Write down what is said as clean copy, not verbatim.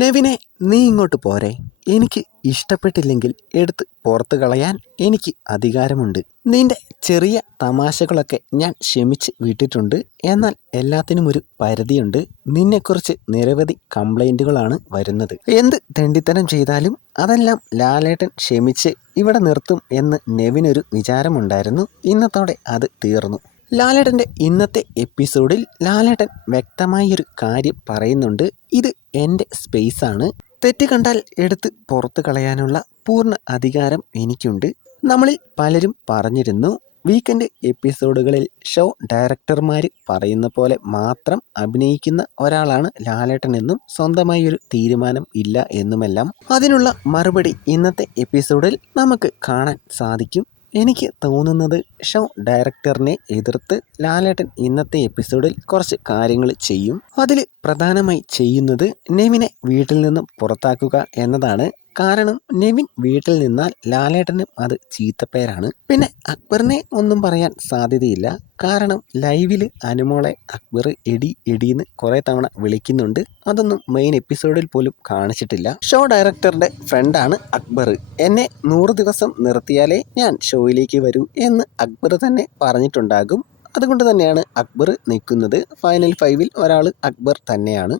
നെവിനെ, നീ ഇങ്ങോട്ട് പോരെ. എനിക്ക് ഇഷ്ടപ്പെട്ടില്ലെങ്കിൽ എടുത്ത് പുറത്ത് കളയാൻ എനിക്ക് അധികാരമുണ്ട്. നിന്റെ ചെറിയ തമാശകളൊക്കെ ഞാൻ ക്ഷമിച്ച് വിട്ടിട്ടുണ്ട്. എന്നാൽ എല്ലാത്തിനും ഒരു പരിധിയുണ്ട്. നിന്നെക്കുറിച്ച് നിരവധി കംപ്ലൈൻറ്റുകളാണ് വരുന്നത്. എന്ത് തെണ്ടിത്തരം ചെയ്താലും അതെല്ലാം ലാലേട്ടൻ ക്ഷമിച്ച് ഇവിടെ നിർത്തും എന്ന് നെവിനൊരു വിചാരമുണ്ടായിരുന്നു. ഇന്നത്തോടെ അത് തീർന്നു. ലാലേട്ടൻ്റെ ഇന്നത്തെ എപ്പിസോഡിൽ ലാലേട്ടൻ വ്യക്തമായി ഒരു കാര്യം പറയുന്നുണ്ട്. ഇത് എൻ്റെ സ്പേസാണ്. തെറ്റ് കണ്ടാൽ എടുത്ത് പുറത്ത് കളയാനുള്ള പൂർണ്ണ അധികാരം എനിക്കുണ്ട്. നമ്മളിൽ പലരും പറഞ്ഞിരുന്നു, വീക്കെൻഡ് എപ്പിസോഡുകളിൽ ഷോ ഡയറക്ടർമാർ പറയുന്ന പോലെ മാത്രം അഭിനയിക്കുന്ന ഒരാളാണ് ലാലേട്ടനെന്നും സ്വന്തമായി ഒരു തീരുമാനം ഇല്ല എന്നുമെല്ലാം. അതിനുള്ള മറുപടി ഇന്നത്തെ എപ്പിസോഡിൽ നമുക്ക് കാണാൻ സാധിക്കും. എനിക്ക് തോന്നുന്നത് ഷോ ഡയറക്ടറിനെ എതിർത്ത് ലാലേട്ടൻ ഇന്നത്തെ എപ്പിസോഡിൽ കുറച്ച് കാര്യങ്ങൾ ചെയ്യും. അതിൽ പ്രധാനമായി ചെയ്യുന്നത് നെവിനെ വീട്ടിൽ നിന്നും പുറത്താക്കുക എന്നതാണ്. കാരണം നെവിൻ വീട്ടിൽ നിന്നാൽ ലാലേട്ടനും അത് ചീത്തപ്പേരാണ്. പിന്നെ അക്ബറിനെ ഒന്നും പറയാൻ സാധ്യതയില്ല. കാരണം ലൈവിൽ അനുമോളെ അക്ബർ എടി എടിന്ന് കുറേ തവണ വിളിക്കുന്നുണ്ട്. അതൊന്നും മെയിൻ എപ്പിസോഡിൽ പോലും കാണിച്ചിട്ടില്ല. ഷോ ഡയറക്ടറുടെ ഫ്രണ്ടാണ് അക്ബർ. എന്നെ 100 ദിവസം നിർത്തിയാലേ ഞാൻ ഷോയിലേക്ക് വരൂ എന്ന് അക്ബർ തന്നെ പറഞ്ഞിട്ടുണ്ടാകും. അതുകൊണ്ട് തന്നെയാണ് അക്ബർ നിൽക്കുന്നത്. ഫൈനൽ 5-ൽ ഒരാൾ അക്ബർ തന്നെയാണ്.